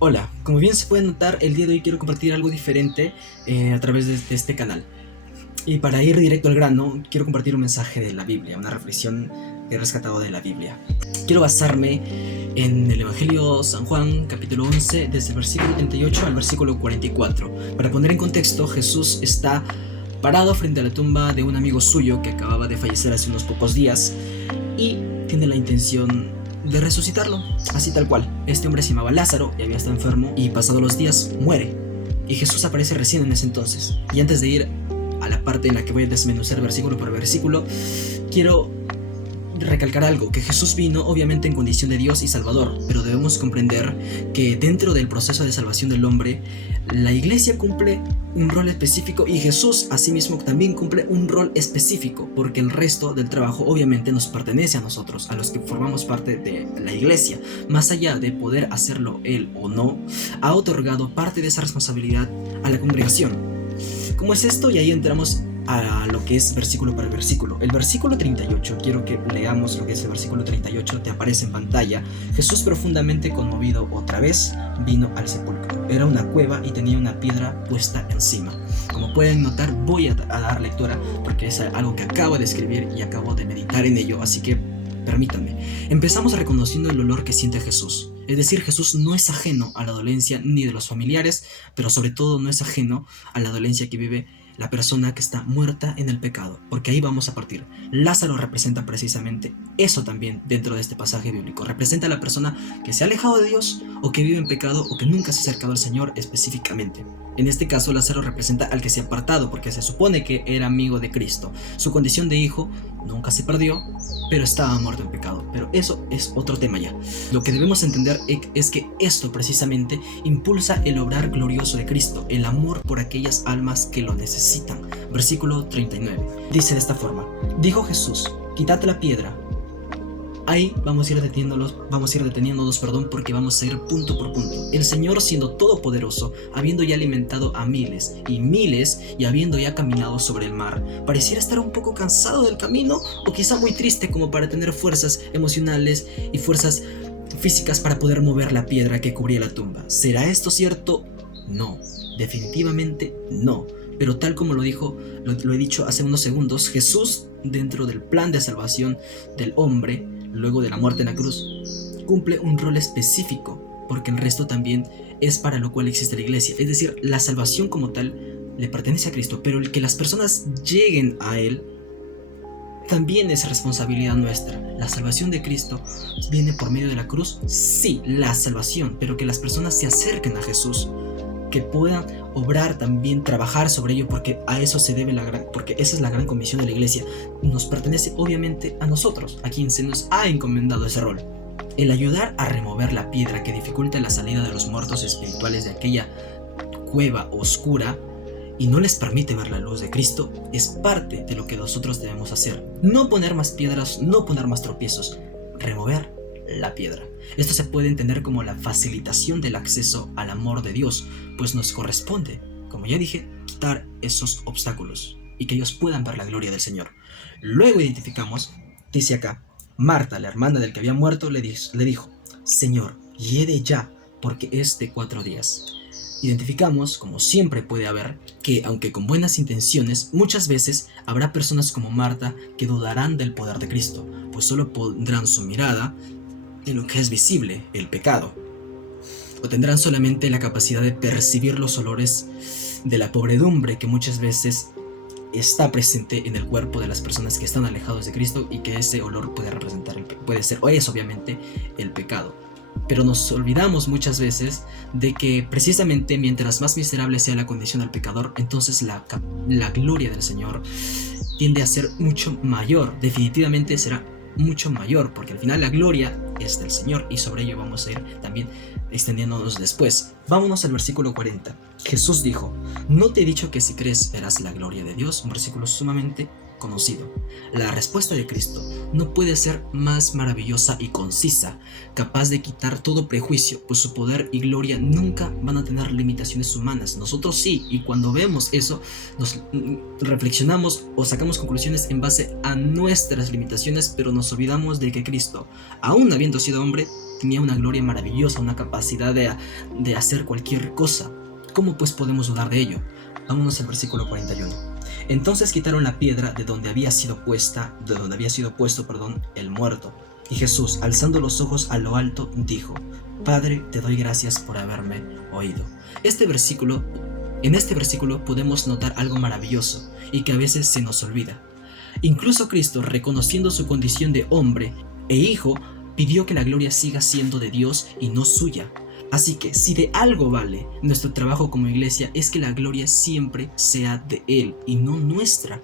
Hola, como bien se puede notar, el día de hoy quiero compartir algo diferente a través de este canal. Y para ir directo al grano, quiero compartir un mensaje de la Biblia, una reflexión que he rescatado de la Biblia. Quiero basarme en el Evangelio San Juan, capítulo 11, desde el versículo 38 al versículo 44. Para poner en contexto, Jesús está parado frente a la tumba de un amigo suyo que acababa de fallecer hace unos pocos días y tiene la intención de resucitarlo, así tal cual. Este hombre se llamaba Lázaro y había estado enfermo y pasados los días muere. Y Jesús aparece recién en ese entonces. Y antes de ir a la parte en la que voy a desmenuzar versículo por versículo, quiero recalcar algo, que Jesús vino obviamente en condición de Dios y Salvador, pero debemos comprender que dentro del proceso de salvación del hombre, la iglesia cumple un rol específico y Jesús asimismo también cumple un rol específico, porque el resto del trabajo obviamente nos pertenece a nosotros, a los que formamos parte de la iglesia. Más allá de poder hacerlo él o no, ha otorgado parte de esa responsabilidad a la congregación. ¿Cómo es esto? Y ahí entramos a lo que es versículo por versículo. El versículo 38, quiero que leamos lo que es el versículo 38, te aparece en pantalla. Jesús, profundamente conmovido otra vez, vino al sepulcro. Era una cueva y tenía una piedra puesta encima. Como pueden notar, voy a dar lectura porque es algo que acabo de escribir y acabo de meditar en ello, así que permítanme. Empezamos reconociendo el olor que siente Jesús. Es decir, Jesús no es ajeno a la dolencia ni de los familiares, pero sobre todo no es ajeno a la dolencia que vive la persona que está muerta en el pecado, porque ahí vamos a partir. Lázaro representa precisamente eso también dentro de este pasaje bíblico. Representa a la persona que se ha alejado de Dios o que vive en pecado o que nunca se ha acercado al Señor específicamente. En este caso, Lázaro representa al que se ha apartado porque se supone que era amigo de Cristo. Su condición de hijo nunca se perdió, pero estaba muerto en pecado. Pero eso es otro tema ya. Lo que debemos entender es que esto precisamente impulsa el obrar glorioso de Cristo, el amor por aquellas almas que lo necesitan. Versículo 39. Dice de esta forma: dijo Jesús, quitad la piedra. Ahí vamos a ir deteniéndonos, porque vamos a ir punto por punto. El Señor, siendo todopoderoso, habiendo ya alimentado a miles y habiendo ya caminado sobre el mar, pareciera estar un poco cansado del camino o quizá muy triste como para tener fuerzas emocionales y fuerzas físicas para poder mover la piedra que cubría la tumba. ¿Será esto cierto? No, definitivamente no. Pero tal como lo he dicho hace unos segundos, Jesús, dentro del plan de salvación del hombre, luego de la muerte en la cruz, cumple un rol específico, porque el resto también es para lo cual existe la iglesia. Es decir, la salvación como tal le pertenece a Cristo, pero el que las personas lleguen a Él también es responsabilidad nuestra. La salvación de Cristo viene por medio de la cruz, sí, la salvación, pero que las personas se acerquen a Jesús, que puedan obrar también, trabajar sobre ello, porque a eso se debe porque esa es la gran comisión de la iglesia. Nos pertenece obviamente a nosotros, a quien se nos ha encomendado ese rol. El ayudar a remover la piedra que dificulta la salida de los muertos espirituales de aquella cueva oscura y no les permite ver la luz de Cristo es parte de lo que nosotros debemos hacer. No poner más piedras, no poner más tropiezos, remover la piedra. Esto se puede entender como la facilitación del acceso al amor de Dios, pues nos corresponde, como ya dije, quitar esos obstáculos y que ellos puedan ver la gloria del Señor. Luego identificamos, dice acá, Marta, la hermana del que había muerto, le dijo: Señor, hiede ya, porque es de 4 días. Identificamos, como siempre puede haber, que aunque con buenas intenciones, muchas veces habrá personas como Marta que dudarán del poder de Cristo, pues solo pondrán su mirada en lo que es visible, el pecado, o tendrán solamente la capacidad de percibir los olores de la pobredumbre que muchas veces está presente en el cuerpo de las personas que están alejados de Cristo, y que ese olor puede ser o es obviamente el pecado. Pero nos olvidamos muchas veces de que precisamente mientras más miserable sea la condición del pecador, entonces la gloria del Señor tiende a ser mucho mayor. Definitivamente será mucho mayor, porque al final la gloria es del Señor, y sobre ello vamos a ir también extendiéndonos después. Vámonos al versículo 40. Jesús dijo: ¿no te he dicho que si crees verás la gloria de Dios? Un versículo sumamente conocido. La respuesta de Cristo no puede ser más maravillosa y concisa, capaz de quitar todo prejuicio, pues su poder y gloria nunca van a tener limitaciones humanas. Nosotros sí, y cuando vemos eso, nos reflexionamos o sacamos conclusiones en base a nuestras limitaciones, pero nos olvidamos de que Cristo, aún habiendo sido hombre, tenía una gloria maravillosa, una capacidad de hacer cualquier cosa. ¿Cómo pues podemos dudar de ello? Vámonos al versículo 41. Entonces quitaron la piedra de donde había sido puesto, el muerto. Y Jesús, alzando los ojos a lo alto, dijo: Padre, te doy gracias por haberme oído. En este versículo podemos notar algo maravilloso y que a veces se nos olvida. Incluso Cristo, reconociendo su condición de hombre e hijo, pidió que la gloria siga siendo de Dios y no suya. Así que si de algo vale nuestro trabajo como iglesia, es que la gloria siempre sea de Él y no nuestra.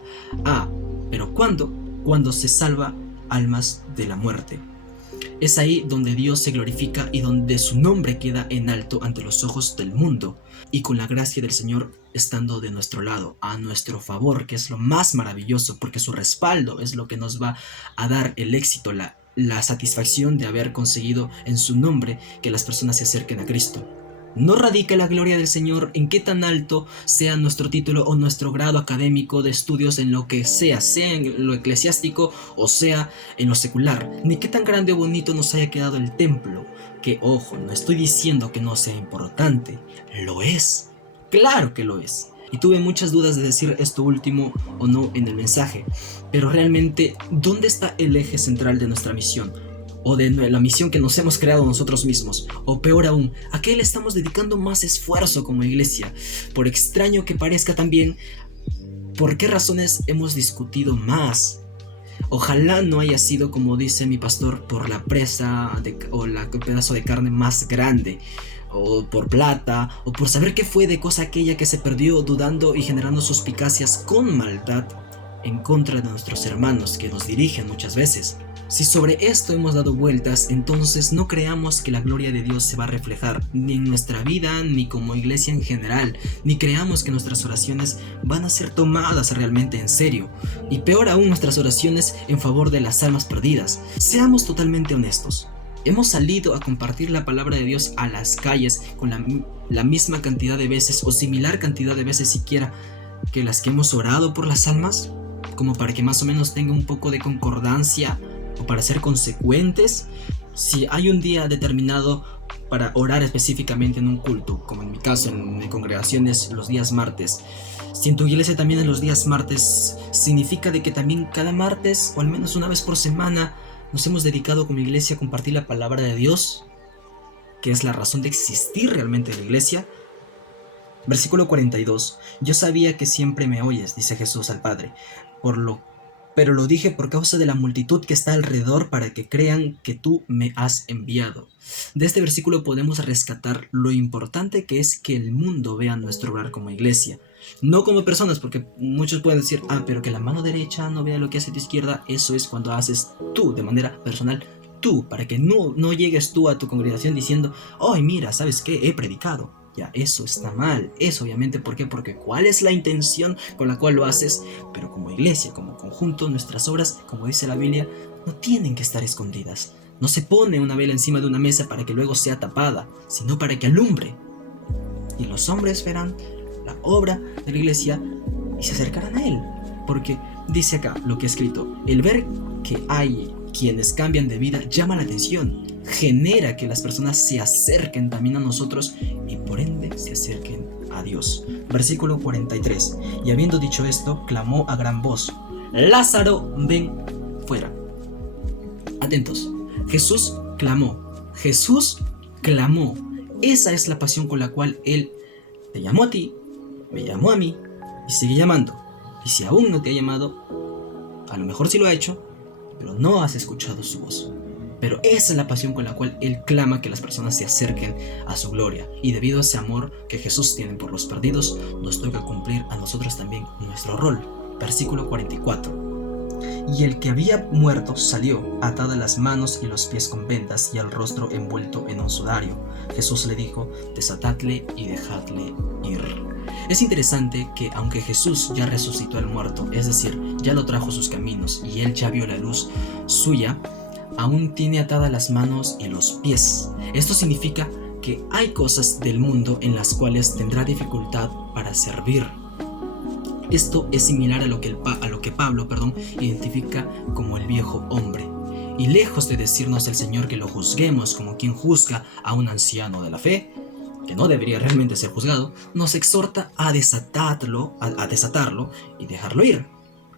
Pero ¿cuándo? Cuando se salva almas de la muerte. Es ahí donde Dios se glorifica y donde su nombre queda en alto ante los ojos del mundo, y con la gracia del Señor estando de nuestro lado, a nuestro favor, que es lo más maravilloso, porque su respaldo es lo que nos va a dar el éxito, la satisfacción de haber conseguido en su nombre que las personas se acerquen a Cristo. No radica la gloria del Señor en qué tan alto sea nuestro título o nuestro grado académico de estudios en lo que sea en lo eclesiástico o sea en lo secular, ni qué tan grande o bonito nos haya quedado el templo, que ojo, no estoy diciendo que no sea importante, lo es, claro que lo es. Y tuve muchas dudas de decir esto último o no en el mensaje, pero realmente, ¿dónde está el eje central de nuestra misión? O de la misión que nos hemos creado nosotros mismos, o peor aún, ¿a qué le estamos dedicando más esfuerzo como iglesia? Por extraño que parezca también, ¿por qué razones hemos discutido más? Ojalá no haya sido, como dice mi pastor, por la presa o el pedazo de carne más grande, o por plata, o por saber qué fue de cosa aquella que se perdió, dudando y generando suspicacias con maldad en contra de nuestros hermanos que nos dirigen muchas veces. Si sobre esto hemos dado vueltas, entonces no creamos que la gloria de Dios se va a reflejar ni en nuestra vida, ni como iglesia en general, ni creamos que nuestras oraciones van a ser tomadas realmente en serio, y peor aún nuestras oraciones en favor de las almas perdidas. Seamos totalmente honestos. Hemos salido a compartir la palabra de Dios a las calles con la misma cantidad de veces o similar cantidad de veces siquiera que las que hemos orado por las almas, como para que más o menos tenga un poco de concordancia o para ser consecuentes. Si hay un día determinado para orar específicamente en un culto, como en mi caso en mi congregación es los días martes, si en tu iglesia también en los días martes, significa de que también cada martes o al menos una vez por semana nos hemos dedicado como iglesia a compartir la palabra de Dios, que es la razón de existir realmente de la iglesia. Versículo 42. Yo sabía que siempre me oyes, dice Jesús al Padre, pero lo dije por causa de la multitud que está alrededor, para que crean que tú me has enviado. De este versículo podemos rescatar lo importante que es que el mundo vea nuestro obrar como iglesia, no como personas, porque muchos pueden decir, pero que la mano derecha no vea lo que hace tu izquierda. Eso es cuando haces tú de manera personal, tú, para que no llegues tú a tu congregación diciendo, ¡ay, mira, ¿sabes qué? He predicado! Ya, eso está mal. Eso obviamente, ¿por qué? Porque ¿cuál es la intención con la cual lo haces? Pero como iglesia, como conjunto, nuestras obras, como dice la Biblia, no tienen que estar escondidas. No se pone una vela encima de una mesa para que luego sea tapada, sino para que alumbre. Y los hombres verán la obra de la iglesia y se acercarán a él. Porque dice acá lo que he escrito: el ver que hay quienes cambian de vida llama la atención, genera que las personas se acerquen también a nosotros y por ende se acerquen a Dios. Versículo 43. Y habiendo dicho esto, clamó a gran voz: Lázaro, ven fuera. Atentos. Jesús clamó. Jesús clamó. Esa es la pasión con la cual Él te llamó a ti, me llamó a mí y sigue llamando. Y si aún no te ha llamado, a lo mejor sí lo ha hecho, pero no has escuchado su voz. Pero esa es la pasión con la cual Él clama que las personas se acerquen a su gloria. Y debido a ese amor que Jesús tiene por los perdidos, nos toca cumplir a nosotros también nuestro rol. Versículo 44. Y el que había muerto salió, atadas las manos y los pies con vendas y el rostro envuelto en un sudario. Jesús le dijo: desatadle y dejadle ir. Es interesante que aunque Jesús ya resucitó al muerto, es decir, ya lo trajo a sus caminos y él ya vio la luz suya, aún tiene atadas las manos y los pies. Esto significa que hay cosas del mundo en las cuales tendrá dificultad para servir. Esto es similar a lo que Pablo identifica como el viejo hombre. Y lejos de decirnos el Señor que lo juzguemos como quien juzga a un anciano de la fe, que no debería realmente ser juzgado, nos exhorta a desatarlo y dejarlo ir.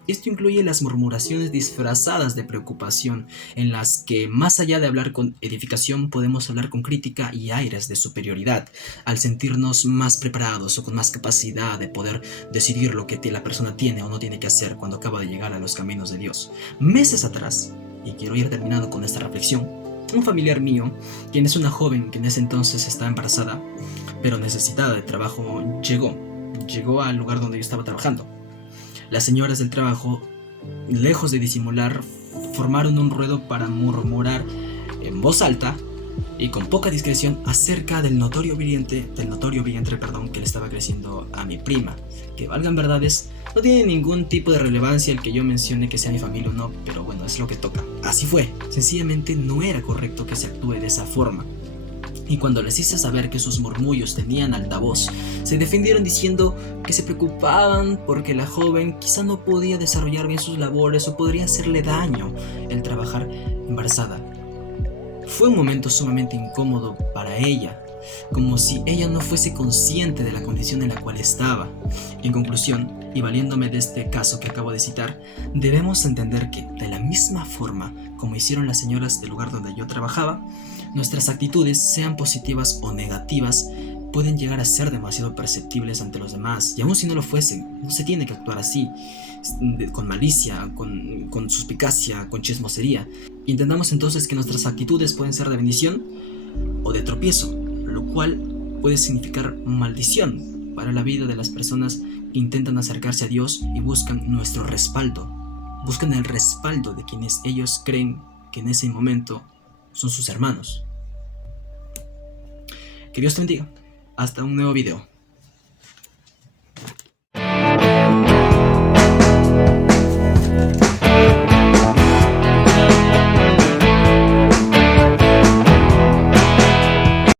Esto incluye las murmuraciones disfrazadas de preocupación, en las que más allá de hablar con edificación podemos hablar con crítica y aires de superioridad, al sentirnos más preparados o con más capacidad de poder decidir lo que la persona tiene o no tiene que hacer cuando acaba de llegar a los caminos de Dios. Meses atrás, y quiero ir terminando con esta reflexión, un familiar mío, quien es una joven que en ese entonces estaba embarazada, pero necesitada de trabajo, llegó al lugar donde yo estaba trabajando. Las señoras del trabajo, lejos de disimular, formaron un ruedo para murmurar en voz alta y con poca discreción acerca del notorio vientre que le estaba creciendo a mi prima. Que valgan verdades, no tiene ningún tipo de relevancia el que yo mencione que sea mi familia o no, pero bueno, es lo que toca. Así fue, sencillamente no era correcto que se actúe de esa forma. Y cuando les hice saber que sus murmullos tenían altavoz, se defendieron diciendo que se preocupaban porque la joven quizá no podía desarrollar bien sus labores o podría hacerle daño el trabajar embarazada. Fue un momento sumamente incómodo para ella, como si ella no fuese consciente de la condición en la cual estaba. En conclusión, y valiéndome de este caso que acabo de citar, debemos entender que, de la misma forma como hicieron las señoras del lugar donde yo trabajaba, nuestras actitudes, sean positivas o negativas, pueden llegar a ser demasiado perceptibles ante los demás, y aun si no lo fuesen, no se tiene que actuar así, con malicia, con suspicacia, con chismosería. Entendamos entonces que nuestras actitudes pueden ser de bendición o de tropiezo, lo cual puede significar maldición para la vida de las personas que intentan acercarse a Dios y buscan nuestro respaldo. Buscan el respaldo de quienes ellos creen que en ese momento son sus hermanos. Que Dios te bendiga. Hasta un nuevo video.